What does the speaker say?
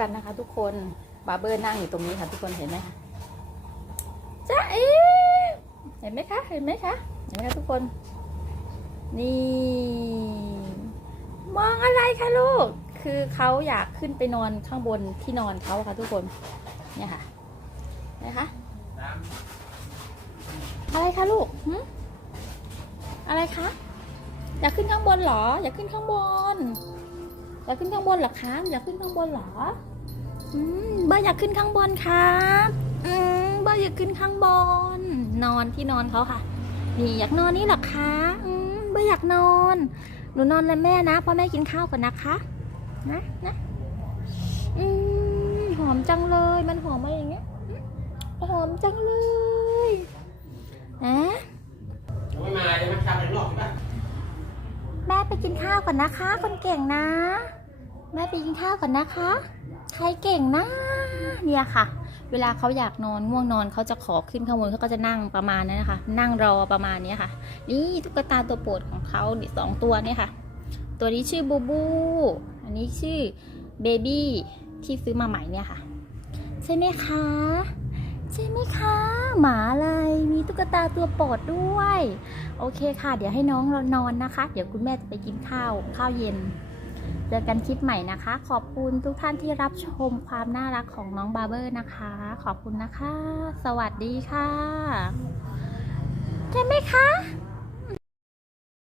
กันนะคะ ทุกคนบาร์เบอร์นั่งอยู่ตรงนี้ค่ะ ทุกคนเห็นไหมคะจ้าเอ๊เห็นไหมคะเห็นไหมคะเห็นไหมคะทุกคน นี่ มองอะไรคะลูก คือเขาอยากขึ้นไปนอนข้างบนที่นอนเขาค่ะทุกคน เนี่ยค่ะนะคะอะไรคะลูกหึอะไรคะ อยากขึ้นข้างบนเหรอ อยากขึ้นข้างบน อยากขึ้นข้างบนเหรอคะอยากขึ้นข้างบนเหรออืมเบอร์อยากขึ้นข้างบนครับอืมเบอร์อยากขึ้นข้างบน นอนที่นอนเขาค่ะ นี่อยากนอนนี่เหรอคะอืมเบอร์อยากนอน หนูนอนเลยแม่นะเพราะแม่กินข้าวก่อนนะคะนะนะอืมหอมจังเลยมันหอมมาอย่างเงี้ยอืมหอมจังเลยนะยังไม่มายังไม่ทำอะไรนอกใช่ปะแม่ไปกินข้าวก่อนนะคะ คนเก่งนะ แม่ไปกินข้าวก่อนนะคะ ใครเก่งนะเนี่ยค่ะ เวลาเขาอยากนอนง่วงนอนเขาจะขอขึ้นข้างบนเขาก็จะนั่งประมาณนั้นนะคะ นั่งรอประมาณนี้ค่ะ นี่ตุ๊กตาตัวโปรดของเขานี่สองตัวเนี่ยค่ะ ตัวนี้ชื่อบูบู อันนี้ชื่อเบบี้ที่ซื้อมาใหม่เนี่ยค่ะ ใช่ไหมคะ ใช่ไหมคะ หมาอะไรมีตุ๊กตาตัวโปรดด้วย โอเคค่ะ เดี๋ยวให้น้องเรานอนนะคะ เดี๋ยวคุณแม่จะไปกินข้าวข้าวเย็น เจอกันคลิปใหม่นะคะ ขอบคุณทุกท่านที่รับชมความน่ารักของน้องบาร์เบอร์นะคะ ขอบคุณนะคะ สวัสดีค่ะใช่ไหมคะ